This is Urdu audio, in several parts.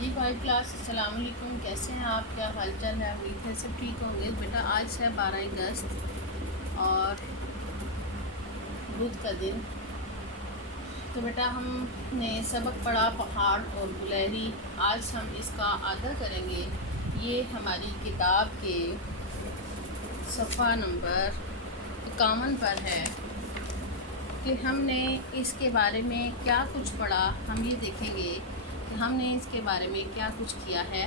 جی بھائی کلاس السلام علیکم، کیسے ہیں آپ؟ کیا حال چال ہے؟ امید ہے سب ٹھیک ہوں گے۔ بیٹا آج ہے 12 اگست اور بدھ کا دن۔ تو بیٹا ہم نے سبق پڑھا پہاڑ اور گلہری، آج ہم اس کا اعادہ کریں گے۔ یہ ہماری کتاب کے صفحہ نمبر 51 پر ہے کہ ہم نے اس کے بارے میں کیا کچھ پڑھا۔ ہم یہ دیکھیں گے کہ ہم نے اس کے بارے میں کیا کچھ کیا ہے۔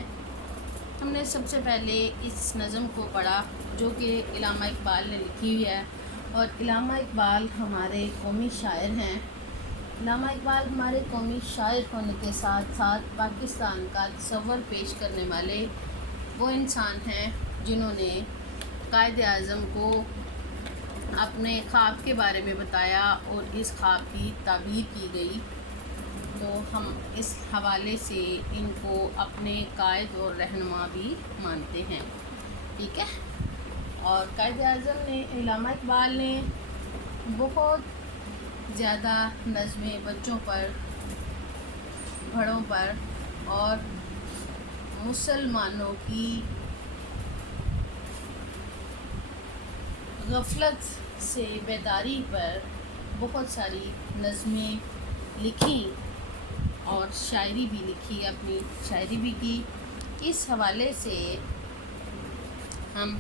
ہم نے سب سے پہلے اس نظم کو پڑھا جو کہ علامہ اقبال نے لکھی ہوئی ہے، اور علامہ اقبال ہمارے قومی شاعر ہیں۔ علامہ اقبال ہمارے قومی شاعر ہونے کے ساتھ ساتھ پاکستان کا تصور پیش کرنے والے وہ انسان ہیں جنہوں نے قائد اعظم کو اپنے خواب کے بارے میں بتایا اور اس خواب کی تعبیر کی گئی۔ تو ہم اس حوالے سے ان کو اپنے قائد اور رہنما بھی مانتے ہیں، ٹھیک ہے۔ اور قائد اعظم نے، علامہ اقبال نے بہت زیادہ نظمیں بچوں پر، بڑوں پر اور مسلمانوں کی غفلت سے بیداری پر بہت ساری نظمیں لکھی اور شاعری بھی لکھی، اپنی شاعری بھی کی۔ اس حوالے سے ہم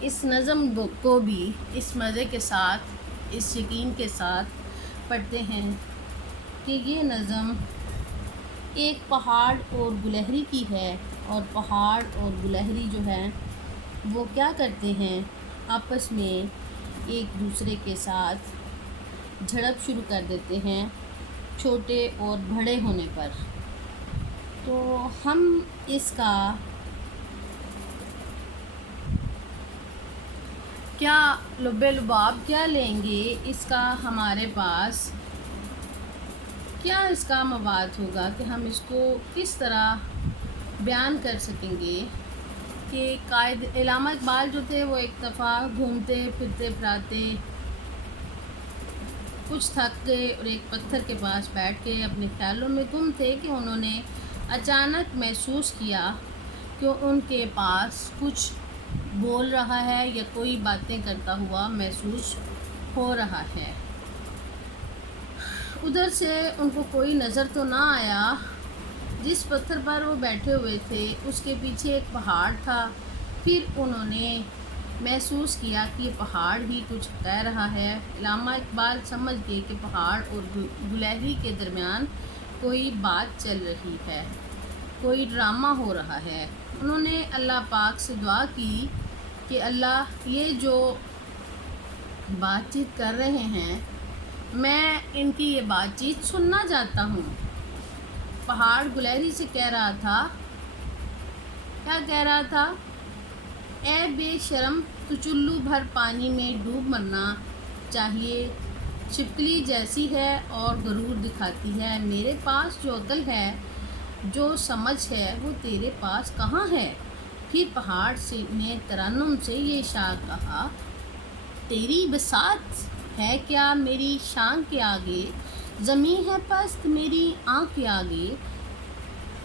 اس نظم کو بھی اس مزے کے ساتھ، اس یقین کے ساتھ پڑھتے ہیں کہ یہ نظم ایک پہاڑ اور گلہری کی ہے، اور پہاڑ اور گلہری جو ہے وہ کیا کرتے ہیں، آپس میں ایک دوسرے کے ساتھ جھڑپ شروع کر دیتے ہیں چھوٹے اور بڑے ہونے پر۔ تو ہم اس کا کیا لب لباب کیا لیں گے، اس کا ہمارے پاس کیا اس کا مواد ہوگا کہ ہم اس کو کس طرح بیان کر سکیں گے کہ قائد علامہ اقبال جو تھے وہ ایک دفعہ گھومتے پھرتے پھراتے کچھ تھک گئے اور ایک پتھر کے پاس بیٹھ کے اپنے خیالوں میں گم تھے کہ انہوں نے اچانک محسوس کیا کہ ان کے پاس کچھ بول رہا ہے یا کوئی باتیں کرتا ہوا محسوس ہو رہا ہے۔ ادھر سے ان کو کوئی نظر تو نہ آیا، جس پتھر پر وہ بیٹھے ہوئے تھے اس کے پیچھے ایک پہاڑ تھا۔ پھر انہوں نے محسوس کیا کہ یہ پہاڑ ہی کچھ کہہ رہا ہے۔ علامہ اقبال سمجھ گئے کہ پہاڑ اور گلہری کے درمیان کوئی بات چل رہی ہے، کوئی ڈرامہ ہو رہا ہے۔ انہوں نے اللہ پاک سے دعا کی کہ اللہ، یہ جو بات چیت کر رہے ہیں میں ان کی یہ بات چیت سننا چاہتا ہوں۔ پہاڑ گلہری سے کہہ رہا تھا، کیا کہہ رہا تھا؟ اے بے شرم، تو چلو بھر پانی میں ڈوب مرنا چاہیے، چھپکلی جیسی ہے اور غرور دکھاتی ہے۔ میرے پاس جو عقل ہے، جو سمجھ ہے، وہ تیرے پاس کہاں ہے؟ پھر پہاڑ نے ترنم سے یہ شعر کہا، تیری بساط ہے کیا میری شان کے آگے، زمیں ہے پست میری آنکھ کے آگے،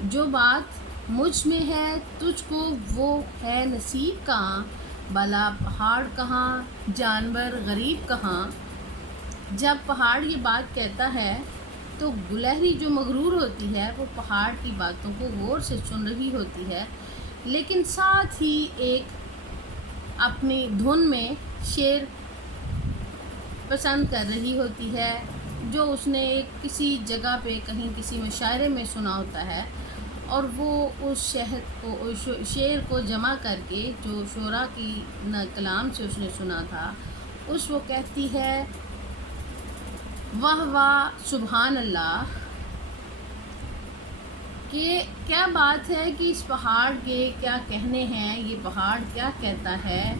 جو بات مجھ میں ہے تجھ کو وہ ہے نصیب کہاں، بھلا پہاڑ کہاں جانور غریب کہاں۔ جب پہاڑ یہ بات کہتا ہے تو گلہری جو مغرور ہوتی ہے وہ پہاڑ کی باتوں کو غور سے سن رہی ہوتی ہے، لیکن ساتھ ہی ایک اپنی دھن میں شعر پسند کر رہی ہوتی ہے جو اس نے کسی جگہ پہ کہیں کسی مشاعرے میں سنا ہوتا ہے، اور وہ اس شعر کو جمع کر کے جو شعراء کی کلام سے اس نے سنا تھا، اس وہ کہتی ہے، واہ واہ سبحان اللہ، کہ کیا بات ہے کہ اس پہاڑ کے کیا کہنے ہیں، یہ پہاڑ کیا کہتا ہے،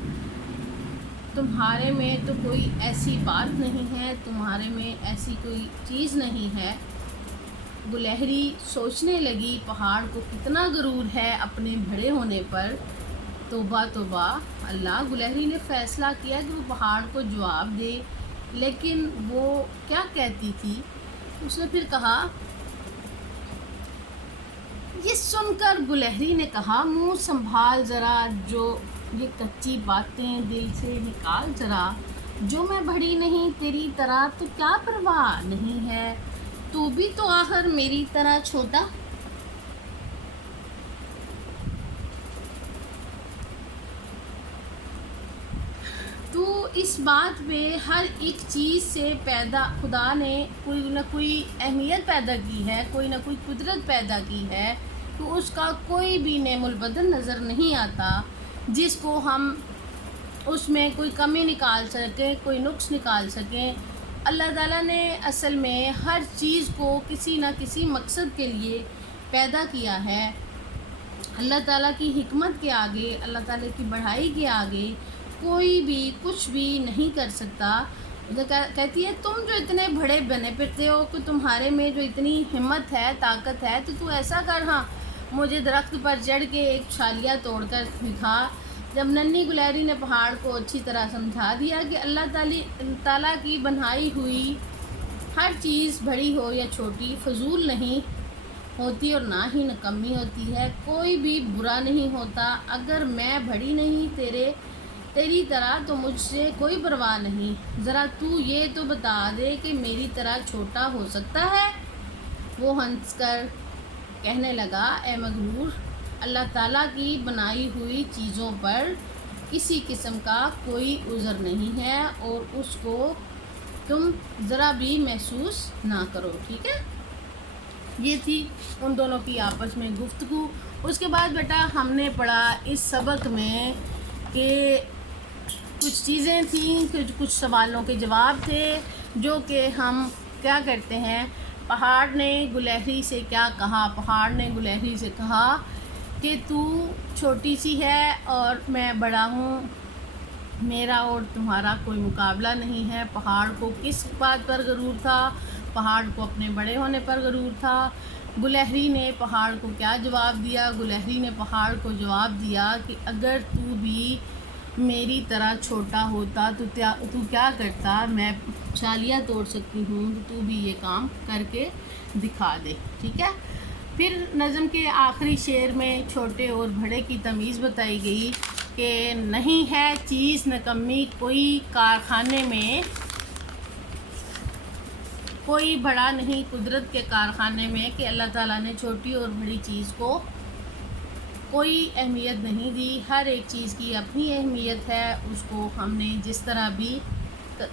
تمہارے میں تو کوئی ایسی بات نہیں ہے، تمہارے میں ایسی کوئی چیز نہیں ہے۔ گلہری سوچنے لگی پہاڑ کو کتنا غرور ہے اپنے بڑے ہونے پر۔ توبہ توبہ، اللہ، گلہری نے فیصلہ کیا کہ وہ پہاڑ کو جواب دے، لیکن وہ کیا کہتی تھی؟ اس نے پھر کہا، یہ سن کر گلہری نے کہا منہ سنبھال ذرا، جو یہ کچی باتیں دل سے نکال ذرا، جو میں بڑی نہیں تیری طرح تو کیا پرواہ نہیں ہے، تو بھی تو آخر میری طرح چھوٹا۔ تو اس بات پہ ہر ایک چیز سے خدا نے کوئی نہ کوئی اہمیت پیدا کی ہے، کوئی نہ کوئی قدرت پیدا کی ہے، تو اس کا کوئی بھی نعم البدل نظر نہیں آتا جس کو ہم اس میں کوئی کمی نکال سکیں، کوئی نقص نکال سکیں۔ اللہ تعالیٰ نے اصل میں ہر چیز کو کسی نہ کسی مقصد کے لیے پیدا کیا ہے۔ اللہ تعالیٰ کی حکمت کے آگے، اللہ تعالیٰ کی بڑائی کے آگے کوئی بھی کچھ بھی نہیں کر سکتا۔ کہتی ہے تم جو اتنے بڑے بنے پھرتے ہو، کہ تمہارے میں جو اتنی ہمت ہے، طاقت ہے، تو ایسا کر، ہاں مجھے درخت پر چڑھ کے ایک چھالیہ توڑ کر دکھا۔ جب ننھی گلہری نے پہاڑ کو اچھی طرح سمجھا دیا کہ اللہ تعالیٰ کی بنائی ہوئی ہر چیز بڑی ہو یا چھوٹی فضول نہیں ہوتی اور نہ ہی نکمی ہوتی ہے، کوئی بھی برا نہیں ہوتا۔ اگر میں بڑی نہیں تیری طرح تو مجھ سے کوئی پرواہ نہیں، ذرا تو یہ تو بتا دے کہ میری طرح چھوٹا ہو سکتا ہے۔ وہ ہنس کر کہنے لگا اے مغرور، اللہ تعالیٰ کی بنائی ہوئی چیزوں پر کسی قسم کا کوئی عذر نہیں ہے، اور اس کو تم ذرا بھی محسوس نہ کرو، ٹھیک ہے۔ یہ تھی ان دونوں کی آپس میں گفتگو۔ اس کے بعد بیٹا ہم نے پڑھا اس سبق میں کہ کچھ چیزیں تھیں، کچھ سوالوں کے جواب تھے، جو کہ ہم کیا کرتے ہیں۔ پہاڑ نے گلہری سے کیا کہا؟ پہاڑ نے گلہری سے کہا کہ تو چھوٹی سی ہے اور میں بڑا ہوں، میرا اور تمہارا کوئی مقابلہ نہیں ہے۔ پہاڑ کو کس بات پر غرور تھا؟ پہاڑ کو اپنے بڑے ہونے پر غرور تھا۔ گلہری نے پہاڑ کو کیا جواب دیا؟ گلہری نے پہاڑ کو جواب دیا کہ اگر تو بھی میری طرح چھوٹا ہوتا تو کیا کرتا، میں چھالیہ توڑ سکتی ہوں، تو بھی یہ کام کر کے دکھا دے، ٹھیک ہے۔ پھر نظم کے آخری شعر میں چھوٹے اور بڑے کی تمیز بتائی گئی کہ نہیں ہے چیز نکمی کوئی کارخانے میں، کوئی بڑا نہیں قدرت کے کارخانے میں، کہ اللہ تعالیٰ نے چھوٹی اور بڑی چیز کو کوئی اہمیت نہیں دی۔ ہر ایک چیز کی اپنی اہمیت ہے، اس کو ہم نے جس طرح بھی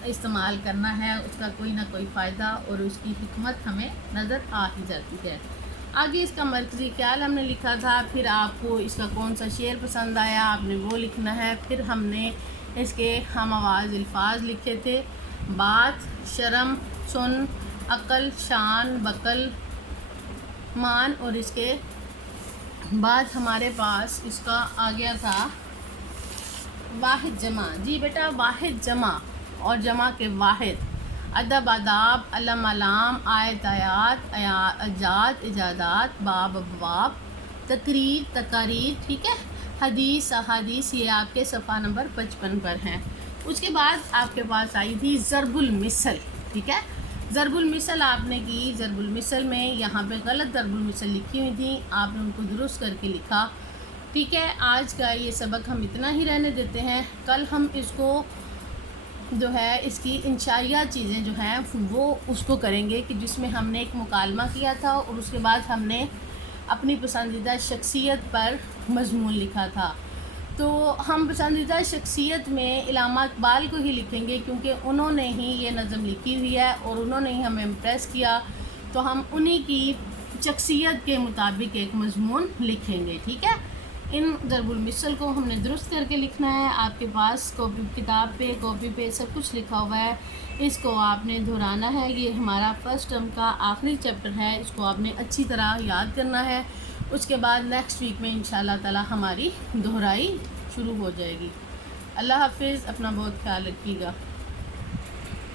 استعمال کرنا ہے، اس کا کوئی نہ کوئی فائدہ اور اس کی حکمت ہمیں نظر آ ہی جاتی ہے۔ آگے اس کا مرکزی خیال ہم نے لکھا تھا، پھر آپ کو اس کا کون سا شعر پسند آیا آپ نے وہ لکھنا ہے۔ پھر ہم نے اس کے ہم آواز الفاظ لکھے تھے، بات، شرم، سن، عقل، شان، بقل، مان، اور اس کے بعد ہمارے پاس اس کا آ گیا تھا واحد جمع۔ جی بیٹا، واحد جمع اور جمع کے واحد، ادب، آداب، علم، علام، آیت، آیات، ایجاد، ایجادات، باب، ابواب، تقریر، تقاریر، ٹھیک ہے، حدیث، احادیث، یہ آپ کے صفحہ نمبر 55 پر ہیں۔ اس کے بعد آپ کے پاس آئی تھی ضرب المثل، ٹھیک ہے۔ ضرب المثل آپ نے کی، ضرب المثل میں یہاں پہ غلط ضرب المثل لکھی ہوئی تھیں، آپ نے ان کو درست کر کے لکھا، ٹھیک ہے۔ آج کا یہ سبق ہم اتنا ہی رہنے دیتے ہیں، کل ہم اس کو جو ہے اس کی انشائیہ چیزیں جو ہیں وہ اس کو کریں گے، کہ جس میں ہم نے ایک مکالمہ کیا تھا اور اس کے بعد ہم نے اپنی پسندیدہ شخصیت پر مضمون لکھا تھا۔ تو ہم پسندیدہ شخصیت میں علامہ اقبال کو ہی لکھیں گے، کیونکہ انہوں نے ہی یہ نظم لکھی ہوئی ہے اور انہوں نے ہی ہمیں امپریس کیا، تو ہم انہی کی شخصیت کے مطابق ایک مضمون لکھیں گے، ٹھیک ہے۔ ان ضرب المثل کو ہم نے درست کر کے لکھنا ہے، آپ کے پاس کتاب پہ کاپی پہ سب کچھ لکھا ہوا ہے، اس کو آپ نے دہرانا ہے۔ یہ ہمارا فرسٹ ٹرم کا آخری چیپٹر ہے، اس کو آپ نے اچھی طرح یاد کرنا ہے۔ اس کے بعد نیکسٹ ویک میں انشاءاللہ تعالی ہماری دہرائی شروع ہو جائے گی۔ اللہ حافظ، اپنا بہت خیال رکھیے گا۔